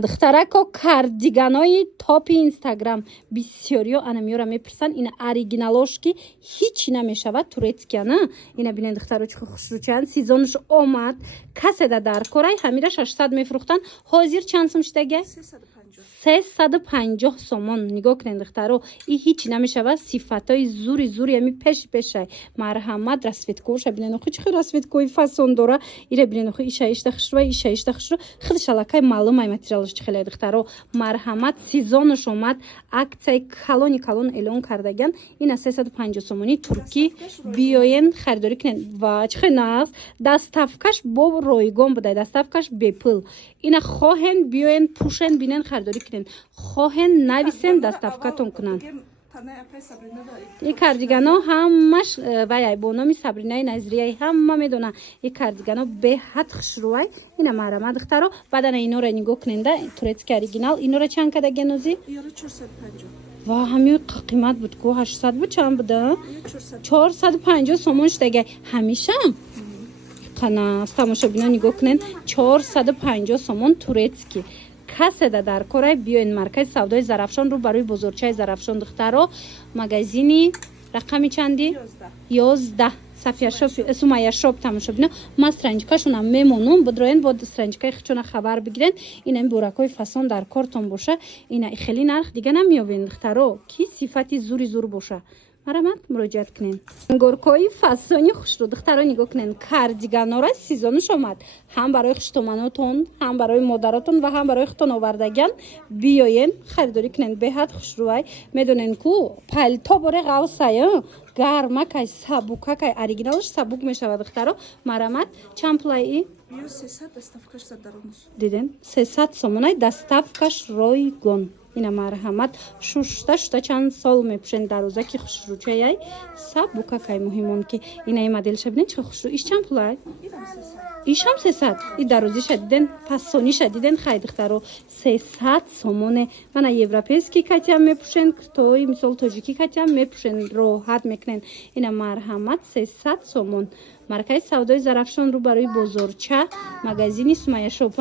духтарако кардиганои топи инстаграм бисёриё ана меёра мепурсанд ина оригиналош ки ҳичи намешавад турецкияна ина бинен духтаро чӣ хушрӯчанд сезонш омад каседа дар корай ҳамира 600 мефурӯхтанд ҳозир чанд сум шидага 350 сомон нигоҳ кунед духтаро и ҳичи намешавад сифатои зури ами пеши пешай марҳамат расветкоша бинен охи чӣ расветкои фасон дора ира бинен охи иша хушрӯ иша хушрӯ хеле шалакай маълумай материалш чӣ хеле духтаро марҳамат сезонш омад аксияи калони калон эълон кардаган ина 350 сомони туркӣ биёен харидорӣ кунед ва чӣ хеле нас даставкаш бо ройгон будай даставкаш бепул ина хоҳен биёен пушен бинен харидорӣ кунед хоҳен нависен даставкатон кунанд и кардигано ҳамаш ваяй бо номи Сабринаи Назрияи ҳама медона и кардигано беҳад хушрӯай ина марама духтаро баъдана инора нигоҳ куненда турецки оригинал инора чанд кадаген ози 450 ва ҳамин қимат буд ку 800 буд чанд буда 450 сомон шудага ҳамиша қана тамошобино нигоҳ кунен 450 сомон турецки каседа дар корай биёен маркази савдои Зарафшон рӯ барои бозорчаи Зарафшон духтаро магазини рақами чанди 11 Сафия шоп Сумая шоп тамошобино ма страничкашона мемонам будроен бо страничкаи хичона хабар бигирен ина ин буракои фасон дар кортон боша ина хели нарх дига намеёбен духтаро ки сифати зур боша марҳамат муроҷиат кунен горкои фасони хушрӯ духтаро нигоҳ кунен кардиганора сезонуш омад ҳам барои хуштоманотон ҳам барои модаротон ва ҳам барои хутон овардаган биёен харидорӣ кунен беҳад хушрӯай медонен ку палто боре ғавсай гармакай сабукакай оригиналш сабук мешавад духтаро марҳамат чанд пулаи 300 доставкаш задаронаш диден 300 сомонай доставкаш ройгон ина марҳамат шушта чанд сол мепӯшен дар рӯза ки хушрӯчаяй сабукакай муҳимон ки ина и моделша бинен чӣ хушрӯ иш чанд пулай ишам 300 и дарозиша диден фасониша диден хай духтаро 300 сомоне мана европейский катям мепӯшен той мисол тоҷики катям мепӯшен роҳат мекунен ина марҳамат 300 сомон маркази савдои Зарафшон рӯ барои бозорча магазини Сумая шоп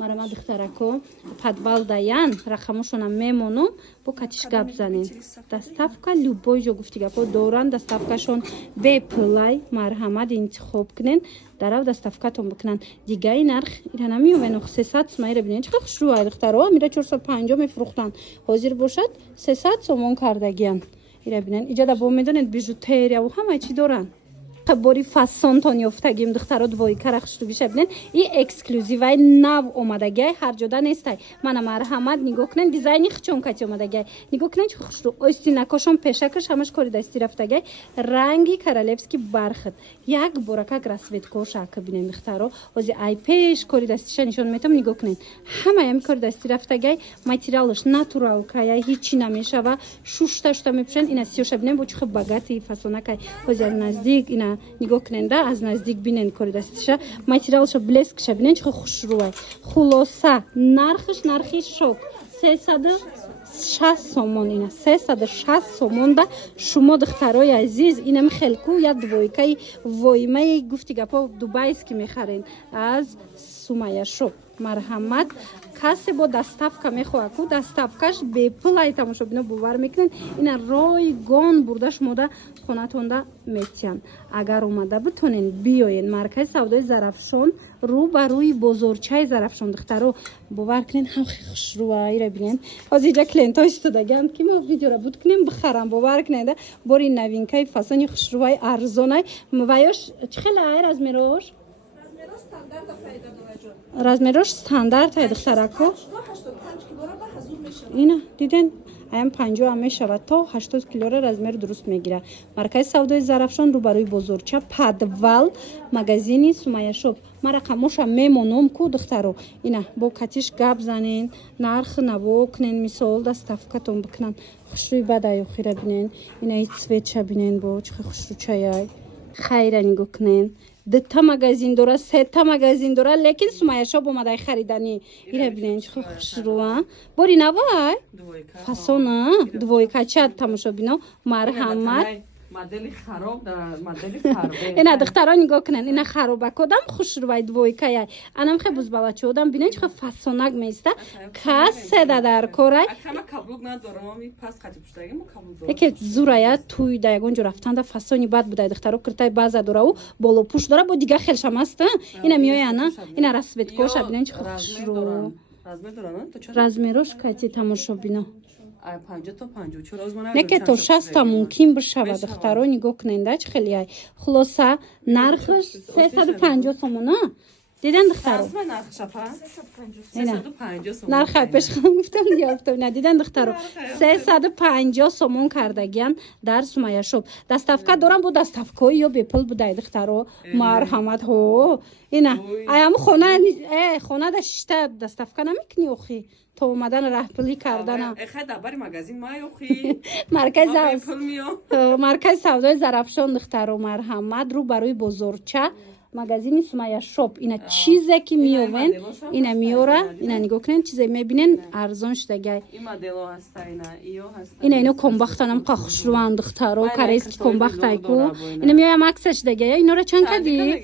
марҳамат духтарако подвал даян рақамошона мемонам бо катиш гап занен доставка любой ҷо гуфти гапо доранд доставкашон бепулай марҳамат интихоб кунен дарав доставкатон бикунанд дигаи нарх ира намеёвен 300 сумаира бинен чӣ хушрӯай духтаро мира 450 мефурӯхтанд ҳозир бошад 300 сомон кардагиян ира бинен иҷода бо медонед бижутерияву ҳамаи чӣ доранд бори фасонтон ёфтагим духтаро двойкара хушрӯбиша бинен и эксклюзивай нав омадагиай ҳар ҷода нестай мана марҳамат нигоҳ кунен дизайни хичонкати омадагиай нигоҳ кунен чӣ хушрӯ остинакошон пешакаш ҳамаш кори дастӣ рафтагиай ранги королевский бархат як боракак расветкошака бинен духтаро ҳози ай пеш кори дастиша нишон метам нигоҳ кунен ҳамаям кори дастӣ рафтагиай материалаш натуралкаяй ҳичи намешава шушта мепӯшен ина сиёша бинен бо чӣ багати фасонакай ҳози аз наздик ина нигоҳ куненда аз наздик бинен кори дастиша материалша блескша бинен чӣ хушрӯай хулоса нархи шок 360 сомон ина 360 сомонда шумо духтарои азиз инами хелку як двойкаи воимаи гуфти гапо дубайски мехарен аз Сумая шоп марҳамат касе бо доставка мехоҳад ку доставкаш бепулай тамошобино бовар мекунен ина ройгон бурда шумода хонатонда метиҳанд агар омада битонен биёен маркази савдои Зарафшон рӯ ба рӯи бозорчаи Зарафшон духтаро бовар кунен ҳам хушрӯа ира бинен ҳозир иҷа клиентҳо истодаганд ки мо видеора буд кунем бихарам бовар куненда бори новинкаи фасони хушрӯаи арзонай ваёш чӣ хелай размерош размерош стандарт ай духтарако ина диден аям 50 мешавад то 80 килора размер дуруст мегирад маркази савдои Зарафшон рӯ барои бозорча подвал магазини Сумая шоп ма рақамоша мемонам ку духтаро ина бо катиш гап занен нарх наво кунен мисол доставкатон бикунанд хушрӯи бадай охира бинен ина и цветша бинен бо чӣ хушрӯчаяй хайра нигоҳ кунен дта магазин дора сета магазин дора лекин Сумая шоп омадай хариданӣ ира бинен чӣ хушрӯа бори навай фасона двойкача тамошобино марҳамат модели хароб дар модели фарбе. اینا دخترها نگاه کنن اینا خرابه کدام خوش روی دوی که انم خیلی بز بالا چودم بینن چه فسونک میسته کس در کره Akşama kabluk ندارم می پس خطی پشتگی مو kabluk دارم. یکی زورای توی دایگون جو رفتن دا فسونی بد بوده دخترها کرتای بازا داره و بالا پوش داره با دیگه خیلی شماسته اینا میایه اینا رسبت کوش بینن چه خوش رو Razmer duran to çara. رزمیروش کتی تماشا بینا Ay 50 تا 54 روز من. نکه تو 60 تا ممکن بشه دخترها نگاه کننده چه خیلی ای خلاصه نرخش 350 سومونه دیدن دخترها Razmer narx şapa. 350 so'm. نرخ پیش گفتم یافتم ندیدن دخترها 350 سومون کردگیان در سومایه شب دستافکا دارم بود دستافکا یا بیپل بوده دخترها مرحمت ها اینا ایام خونه داشته دستافکا نمیکنی اخی تو اومدن رهپلی کردن خیلی دبری مغازین ما یوخی. مرکز سودای زرافشان دخترها مرحمت رو برای بزرگچه مغازین سومایه شاپ اینا چیزی که میوون اینا میوره اینا نگاه کنین چیزی میبینین ارزان شده این مدلو هست اینا هست اینا کمبختانم خوش روان دخترها کاریس که کمبختای کو اینا میایم عکسش دیگه اینا رو چند کدی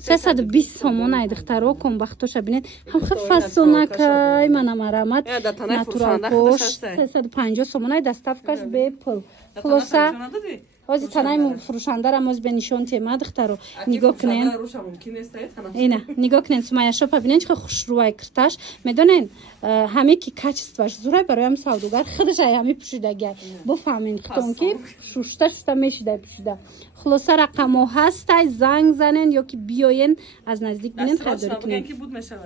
320 سومون دخترها کمبختوش ببینید هم خیلی فسونکای منم مرحمت ناتورال کوش 350 سومون دستافکش به پل خلاصه از تنای فروشنده را موز به نشون تیمه دخترو نگاه کنین اینا نگاه کنین سومایه شاپ ببینین چه خوش روی کرتاش میدونین همه کی کچ است زورای برای هم سوداگر خودش همه پوشیدگی بفهمین خودتون که شوشته میشیده پوشیده خلاصه رقمو هست زنگ زنین یا که بیاین از نزدیک ببینین خرید کنین کی بود میشه